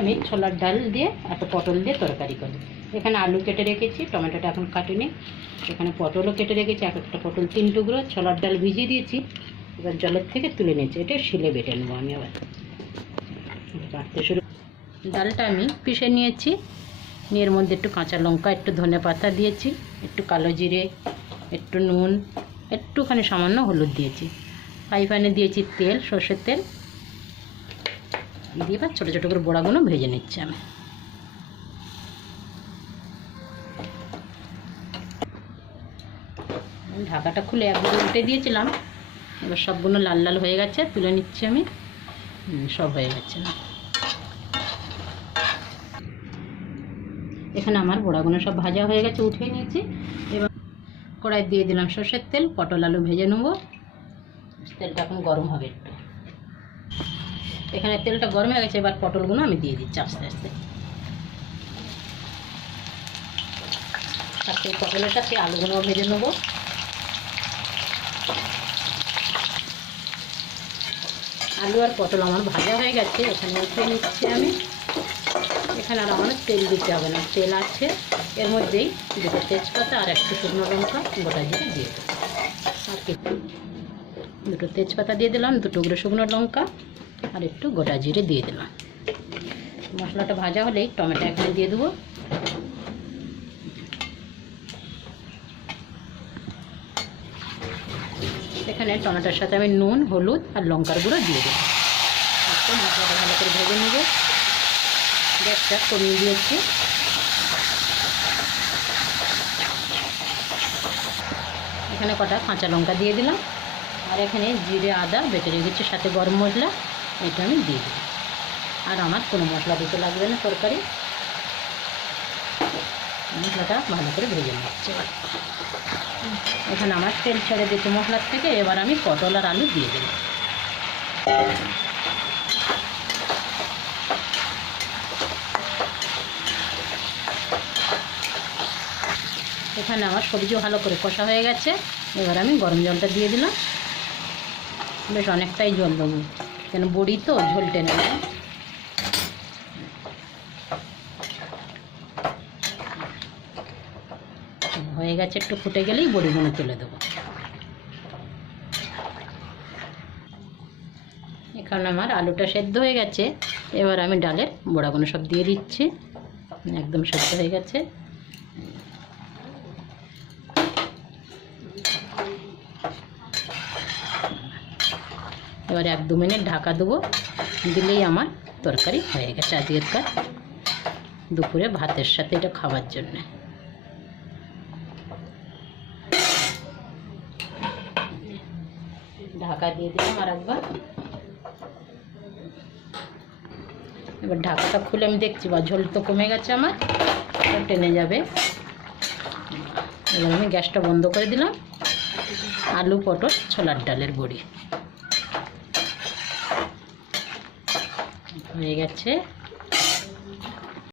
আমি ছোলার ডাল দিয়ে একটা পটল দিয়ে তরকারি করি। এখানে আলু কেটে রেখেছি, টমেটোটা এখন কাটিনি। এখানে পটলও কেটে রেখেছি, এক একটা পটল 3 টুকরো। ছোলার ডাল ভিজিয়ে দিয়েছি, এবার জলের থেকে তুলে নিয়েছি। এটা শিলে বেটে নেবো আমি। আবার কাটতে শুরু। ডালটা আমি পিষে নিয়েছি, এর মধ্যে একটু কাঁচা লঙ্কা, একটু ধনে পাতা দিয়েছি, একটু কালো জিরে, একটু নুন, একটুখানি সামান্য হলুদ দিয়েছি। ফ্রাই প্যানে দিয়েছি তেল, সর্ষের তেল দিয়ে এবার ছোটো ছোটো করে বড়াগুলো ভেজে নিচ্ছি আমি। ঢাকাটা খুলে একবার উল্টে দিয়েছিলাম, এবার সবগুলো লাল লাল হয়ে গেছে, তুলে নিচ্ছি আমি। সব হয়ে গেছে না, এখানে আমার বড়াগুলো সব ভাজা হয়ে গেছে, উঠিয়ে নিয়েছি। এবার কড়াই দিয়ে দিলাম সর্ষের তেল, পটল আলু ভেজে নেব। তেলটা এখন গরম হবে একটু। এখানে তেলটা গরম হয়ে গেছে, এবার পটলগুলো আমি দিয়ে দিচ্ছি আস্তে আস্তে। সাথে পটলের সাথে আলুগুলো ভেজে নেব। আলু আর পটল আমার ভাজা হয়ে গেছে, এখানে উঠিয়ে নিচ্ছি আমি। এখানে আর আমার তেল দিতে হবে না, তেল আছে। এর মধ্যেই দুটো তেজপাতা আর একটু শুকনো লঙ্কা গোটা জিরে দিয়ে দেবো। আর দুটো তেজপাতা দিয়ে দিলাম, 2 টুকরো শুকনো লঙ্কা আর একটু গোটা জিরে দিয়ে দিলাম। মশলাটা ভাজা হলেই টমেটো এখানে দিয়ে দেবো। এখানে টমেটোর সাথে আমি নুন, হলুদ আর লঙ্কার গুঁড়ো দিয়ে দেবো। মশলাটা ভালো করে ভেজে নেব। গ্যাসটা কমিয়ে দিয়েছি। এখানে কটা কাঁচা লঙ্কা দিয়ে দিলাম, আর এখানে জিরে আদা বেটে রেখেছি, সাথে গরম মশলা, এটা আমি দিয়ে দিই। আর আমার কোনো মশলা দিতে লাগবে না তরকারি। মশলাটা ভালো করে ভেজে নিচ্ছি। এখানে আমার তেল ছেড়ে দিয়েছে মশলার থেকে। এবার আমি পটল আর আলু দিয়ে দিলাম। এখানে আমার সবজিও ভালো করে কষা হয়ে গেছে। এবার আমি গরম জলটা দিয়ে দিলাম। বেশ অনেকটাই জল দেবো, কেন বড়ি তো ঝোল টেনে নেব। হয়ে গেছে, একটু ফুটে গেলেই বড়িগুলো তুলে দেবো। এখানে আমার আলুটা সেদ্ধ হয়ে গেছে। এবার আমি ডালের বড়াগুলো সব দিয়ে দিচ্ছি, একদম সেদ্ধ হয়ে গেছে। এবার 1-2 মিনিট ঢাকা দেবো, দিলেই আমার তরকারি হয়ে গেছে আজকেরকার দুপুরে ভাতের সাথে এটা খাওয়ার জন্য। ঢাকা দিয়ে দিলাম আর একবার। এবার ঢাকাটা খুলে আমি দেখছি, বা ঝোল তো কমে গেছে আমার, টেনে যাবে। এবার আমি গ্যাসটা বন্ধ করে দিলাম। আলু, পটল, ছোলার ডালের বড়ি হয়ে গেছে।